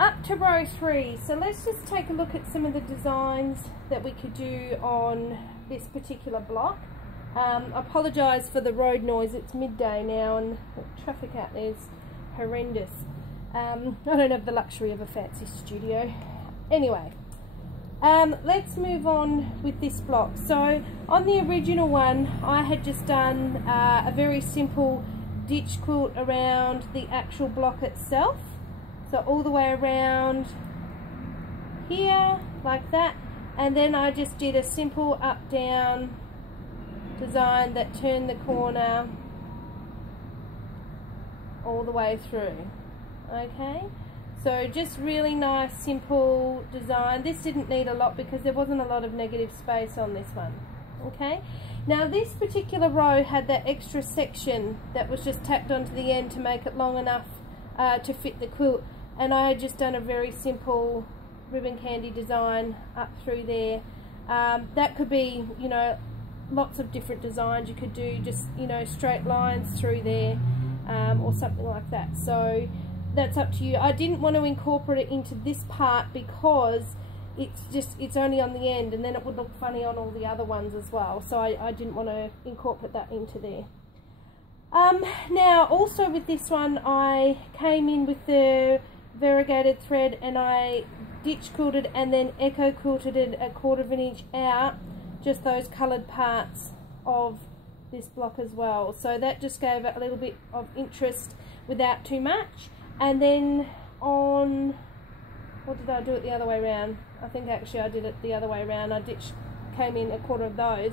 up to row 3. So let's just take a look at some of the designs that we could do on this particular block. I apologise for the road noise, it's midday now and the traffic out there is horrendous. I don't have the luxury of a fancy studio. Anyway, let's move on with this block. So on the original one I had just done a very simple ditch quilt around the actual block itself. So all the way around here like that, and then I just did a simple up down design that turned the corner all the way through. Okay, so just really nice simple design. This didn't need a lot because there wasn't a lot of negative space on this one. Okay, now this particular row had that extra section that was just tacked onto the end to make it long enough to fit the quilt, and I had just done a very simple ribbon candy design up through there. That could be, you know, lots of different designs you could do, just, you know, straight lines through there, or something like that. So that's up to you. I didn't want to incorporate it into this part because it's only on the end, and then it would look funny on all the other ones as well, so I didn't want to incorporate that into there. Now also with this one I came in with the variegated thread and I ditch quilted and then echo quilted it 1/4 inch out, just those coloured parts of this block as well, so that just gave it a little bit of interest without too much. And then on, what did I do it the other way around? I think actually I did it the other way around. I came in 1/4 of those,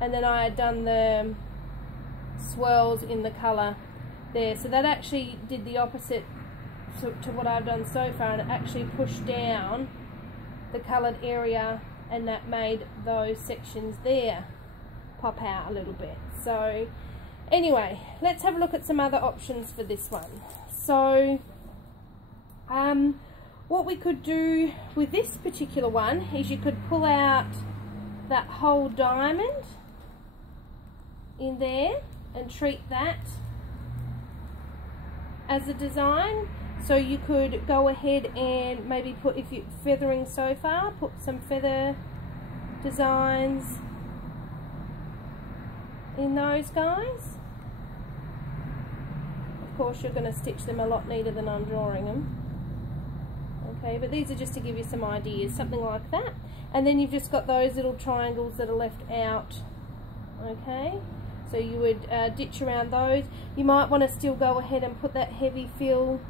and then I had done the swirls in the colour there, so that actually did the opposite to what I've done so far, and it actually pushed down the coloured area, and that made those sections there pop out a little bit. So anyway, let's have a look at some other options for this one. So what we could do with this particular one is you could pull out that whole diamond in there and treat that as a design. So you could go ahead and maybe put, if you're feathering so far, put some feather designs in those guys. Of course you're going to stitch them a lot neater than I'm drawing them. Okay, but these are just to give you some ideas, something like that. And then you've just got those little triangles that are left out. Okay, so you would ditch around those. You might want to still go ahead and put that heavy fill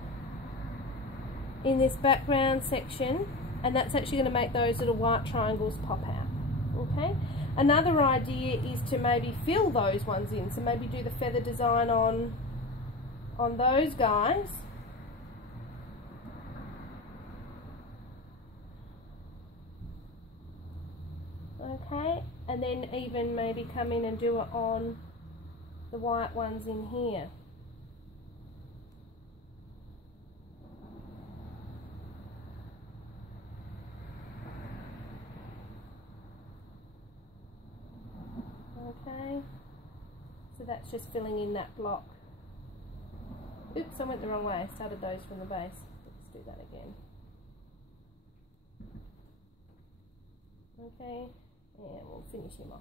in this background section, and that's actually going to make those little white triangles pop out. Okay, another idea is to maybe fill those ones in, so maybe do the feather design on those guys. Okay, and then even maybe come in and do it on the white ones in here. Okay, so that's just filling in that block. Oops, I went the wrong way. I started those from the base. Let's do that again. Okay, and we'll finish him off.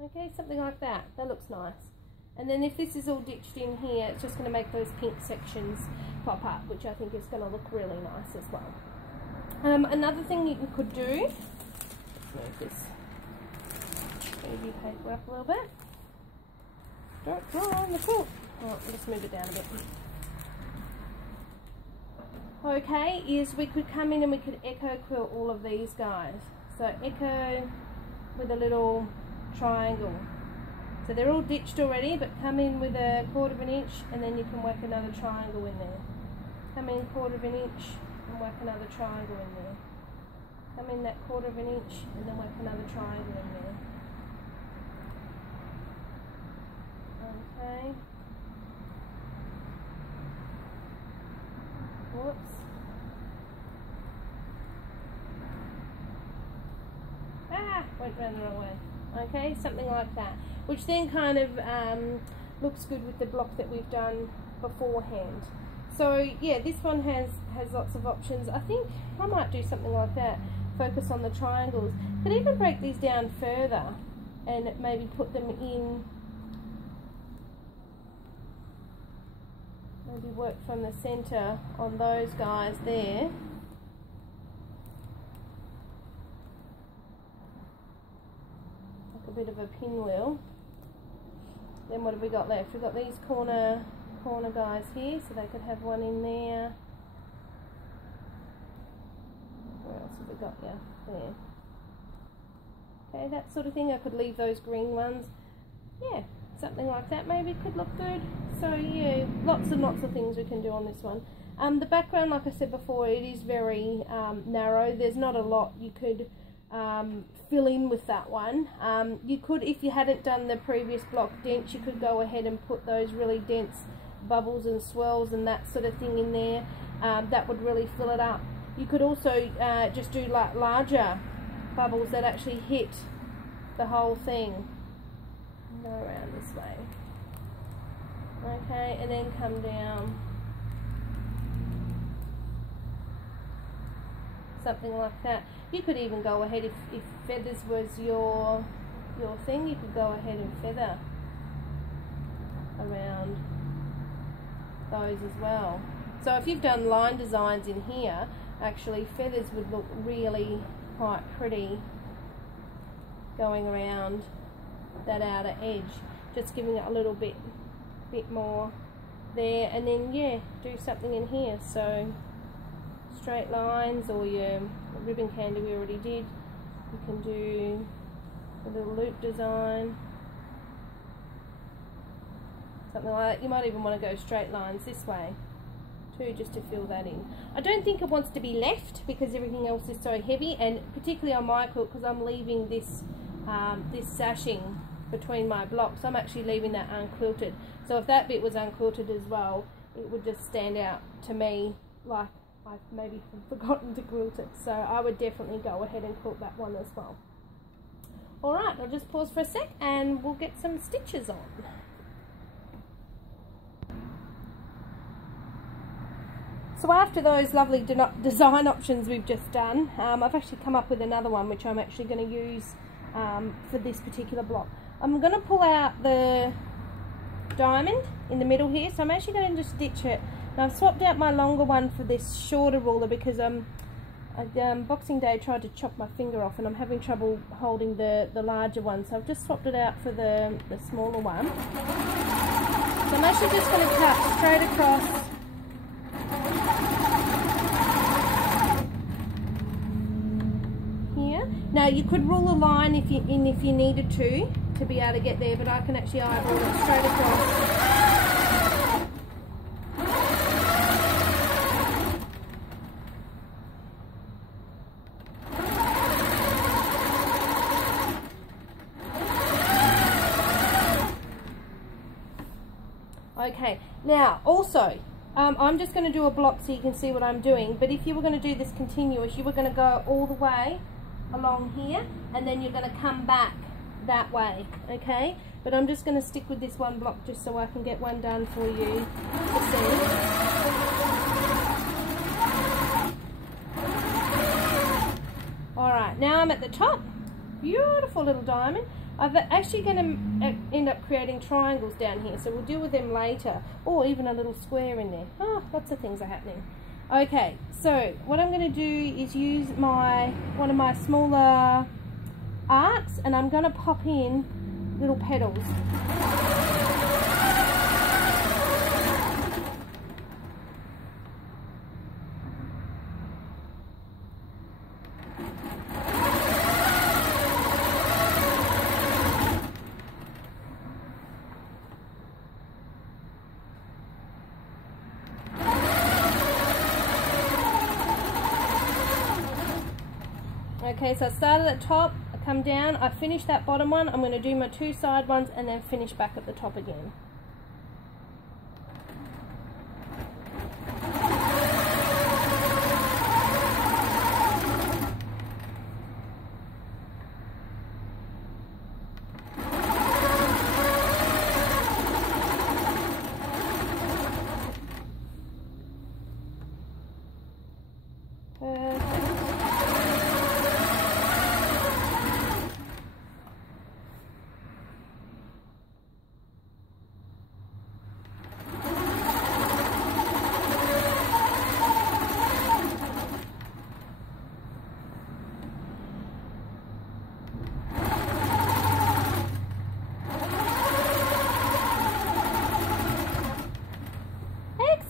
Okay, something like that. That looks nice. And then if this is all ditched in here, it's just going to make those pink sections pop up, which I think is going to look really nice as well. Another thing you could do, move this baby paper up a little bit. Don't draw on the quilt. Oh, let's move it down a bit. Okay, is we could come in and we could echo quilt all of these guys. So echo with a little triangle. So they're all ditched already, but come in with 1/4 inch and then you can work another triangle in there. Come in 1/4 inch and work another triangle in there. Come in that 1/4 inch and then work another triangle in there. Okay. Whoops. Ah, went round the wrong way. Okay, something like that, which then kind of looks good with the block that we've done beforehand. So yeah, this one has lots of options. I think I might do something like that, focus on the triangles. Could even break these down further and maybe put them in, maybe work from the center on those guys there. Like a bit of a pinwheel. Then what have we got left? We've got these corner guys here, so they could have one in there. Where else have we got? Yeah, there. Okay, that sort of thing. I could leave those green ones. Yeah, something like that maybe could look good. So yeah, lots and lots of things we can do on this one. The background, like I said before, it is very narrow. There's not a lot you could fill in with that one. You could, if you hadn't done the previous block dents, you could go ahead and put those really dense bubbles and swirls and that sort of thing in there. That would really fill it up. You could also just do like larger bubbles that actually hit the whole thing. Go around this way. Okay, and then come down. Something like that. You could even go ahead, if feathers was your thing, you could go ahead and feather around those as well. So if you've done line designs in here, actually feathers would look really quite pretty going around that outer edge, just giving it a little bit more there. And then yeah, do something in here, so straight lines, or your ribbon candy we already did. You can do a little loop design, something like that. You might even want to go straight lines this way too, just to fill that in. I don't think it wants to be left because everything else is so heavy, and particularly on my quilt, because I'm leaving this this sashing between my blocks, I'm actually leaving that unquilted. So if that bit was unquilted as well, it would just stand out to me like I've maybe forgotten to quilt it. So I would definitely go ahead and quilt that one as well. Alright, I'll just pause for a sec and we'll get some stitches on. So after those lovely design options we've just done, I've actually come up with another one which I'm actually going to use for this particular block. I'm going to pull out the diamond in the middle here, so I'm actually going to just stitch it. Now I've swapped out my longer one for this shorter ruler because Boxing Day tried to chop my finger off and I'm having trouble holding the larger one, so I've just swapped it out for the smaller one. So I'm actually just going to cut straight across here. Now you could rule a line if you needed to be able to get there, but I can actually eyeball it straight across. Okay, now also I'm just going to do a block so you can see what I'm doing, but if you were going to do this continuous, you were going to go all the way along here and then you're going to come back that way, okay? But I'm just going to stick with this one block just so I can get one done for you to see. Alright, now I'm at the top. Beautiful little diamond. I'm actually going to end up creating triangles down here, so we'll deal with them later, or even a little square in there. Oh, lots of things are happening. Okay, so what I'm going to do is use one of my smaller arcs, and I'm going to pop in little petals. Okay, so I started at the top, I come down, I finish that bottom one, I'm going to do my two side ones and then finish back at the top again.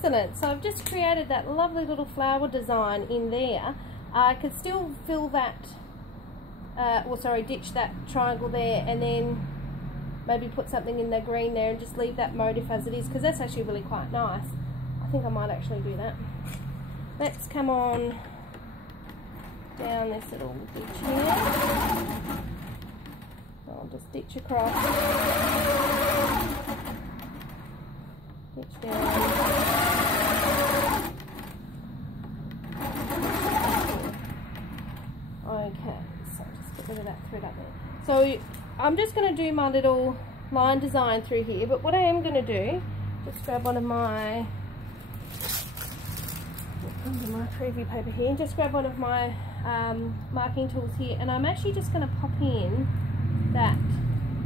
Excellent. So I've just created that lovely little flower design in there. I could still fill that, ditch that triangle there, and then maybe put something in the green there and just leave that motif as it is, because that's actually really quite nice. I think I might actually do that. Let's come on down this little ditch here. I'll just ditch across. Ditch down. Okay, so just get rid of that thread up there. So I'm just going to do my little line design through here, but what I am going to do, just grab one of my, under my preview paper here, just grab one of my marking tools here, and I'm actually just going to pop in that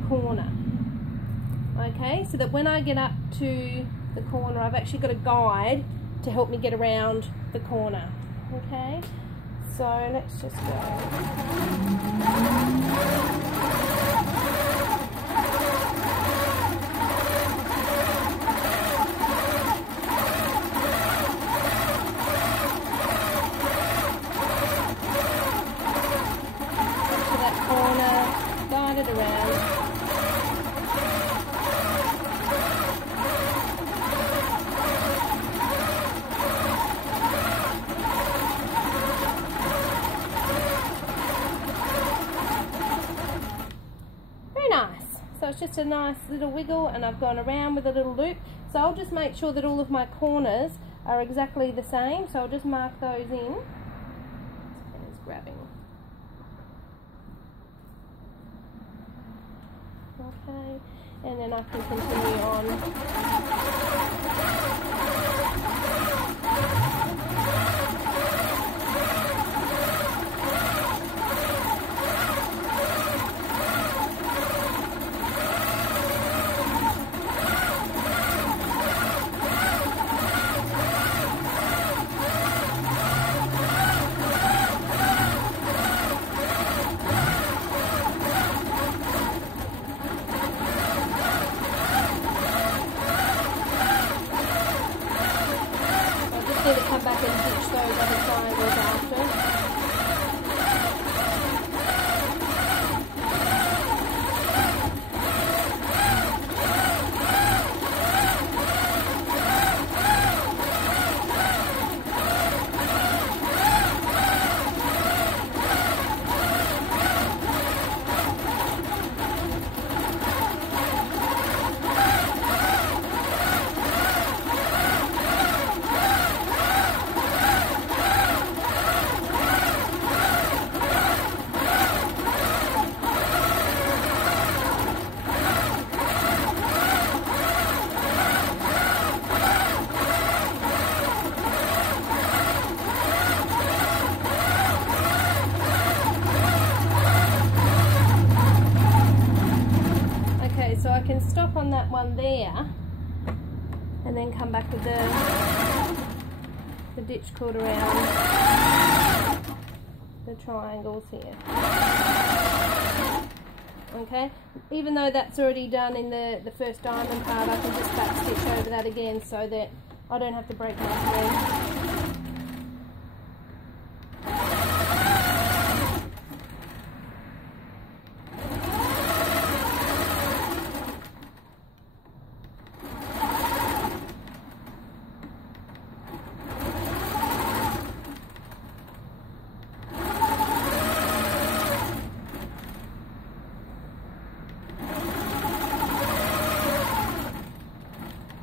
corner, okay, so that when I get up to the corner I've actually got a guide to help me get around the corner, okay. So let's just go. To that corner, guide it around. So it's just a nice little wiggle, and I've gone around with a little loop. So I'll just make sure that all of my corners are exactly the same. So I'll just mark those in. It's grabbing. Okay, and then I can continue on. To come back and ditch those other triangles after. So I can stop on that one there and then come back with the ditch cord around the triangles here. Okay, even though that's already done in the first diamond part, I can just back stitch over that again so that I don't have to break my thread.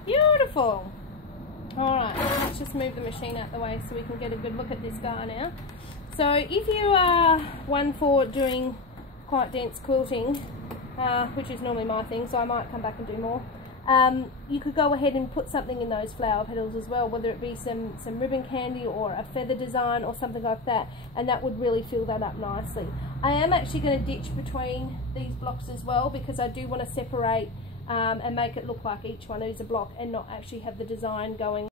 Beautiful. Alright, let's just move the machine out the way so we can get a good look at this guy now. So if you are one for doing quite dense quilting, which is normally my thing, so I might come back and do more, you could go ahead and put something in those flower petals as well, whether it be some ribbon candy or a feather design or something like that, and that would really fill that up nicely. I am actually going to ditch between these blocks as well, because I do want to separate and make it look like each one is a block and not actually have the design going